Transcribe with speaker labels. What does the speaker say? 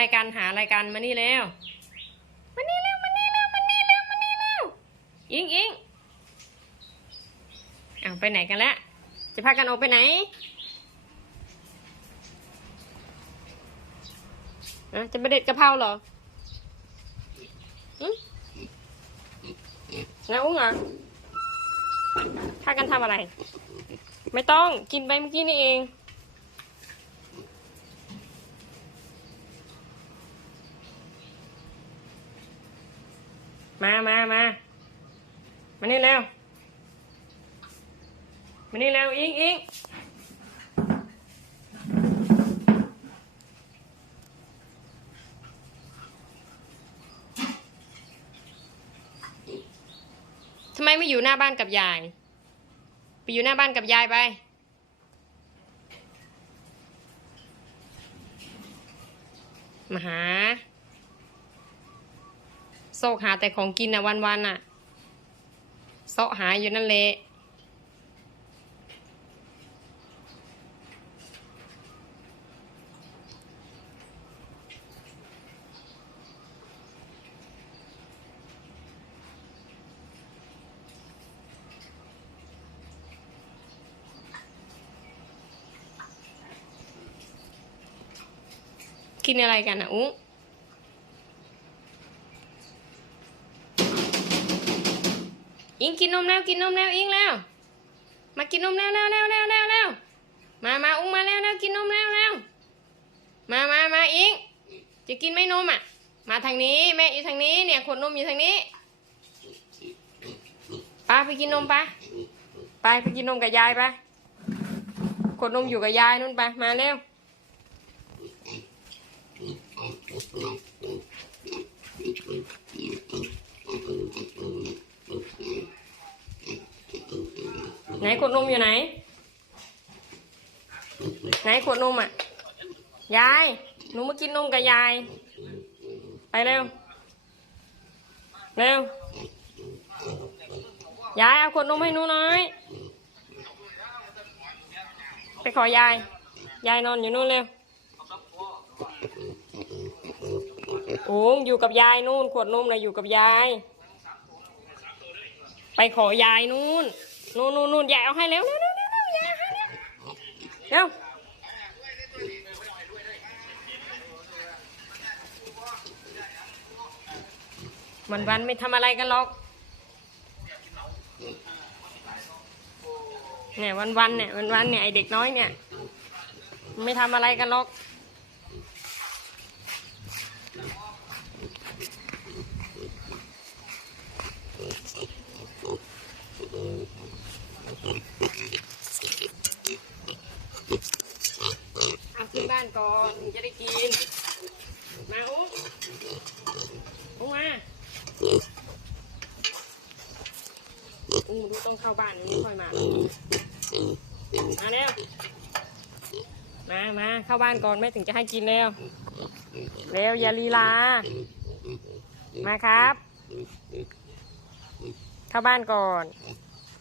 Speaker 1: อะไรกันหาอะไรกันมานี่แล้วมานี่แล้วมานี่แล้วมานี่แล้วมานี่แล้วอิงอิงเอาไปไหนกันแล้วจะพากันออกไปไหนอะจะไปเด็ดกะเพราเหรออืมนะอุ้งเหรอพากันทำอะไร ไม่ต้องกินไปเมื่อกี้นี่เอง มามามามานี่เร็วมานี่เร็วอิงอิงทำไมไม่อยู่หน้าบ้านกับยาย ไปอยู่หน้าบ้านกับยายไปมาหา โซกหาแต่ของกินอะวันๆอะเสาะหาอยู่นั่นแหละกินอะไรกันอะอุ้ง อิงกินนมแล้วกินนมแล้วอิงแล้ว มากินนมแล้วแล้วแล้วแล้วแล้วแล้วมามาอุ้งมาแล้วแล้วกินนมแล้วแล้วมามามาอิงจะกินไหมนมอะ มาทางนี้แม่อยู่ทางนี้เนี่ยขวดนมอยู่ทางนี้ไปไปกินนมไปไปไปกินนมกับยายไปขวดนมอยู่กับยายนู่นไปมาเร็ว ไหนขวดนมอยู่ไหน ไหนขวดนมอะ ยาย หนูมากินนมกับยาย ไปเร็ว เร็ว ยายเอาขวดนมให้หนูหน่อย ไปขอยาย ยายนอนอยู่นู่นเร็ว โอ้อยู่กับยายนู่น ขวดนมนะอยู่กับยาย ไปขอยายนู่น นู่นนู่นนู่นยายเอาให้เร็วเร็วเร็วเร็วเร็วยายเอาให้เร็วเร็ววันวันไม่ทำอะไรกันหรอกเนี่ยวันวันเนี่ยวันวันเนี่ยไอเด็กน้อยเนี่ย ไม่ทำอะไรกันหรอก เอาขึ้นบ้านก่อนถึงจะได้กิน มาอุ้งอุ้งมาอุ้งดูต้องเข้าบ้านนี่ค่อยมา มาเร็ว มามาเข้าบ้านก่อนแม่ถึงจะให้กินเร็ว เร็วอย่าลีลา มาครับ เข้าบ้านก่อน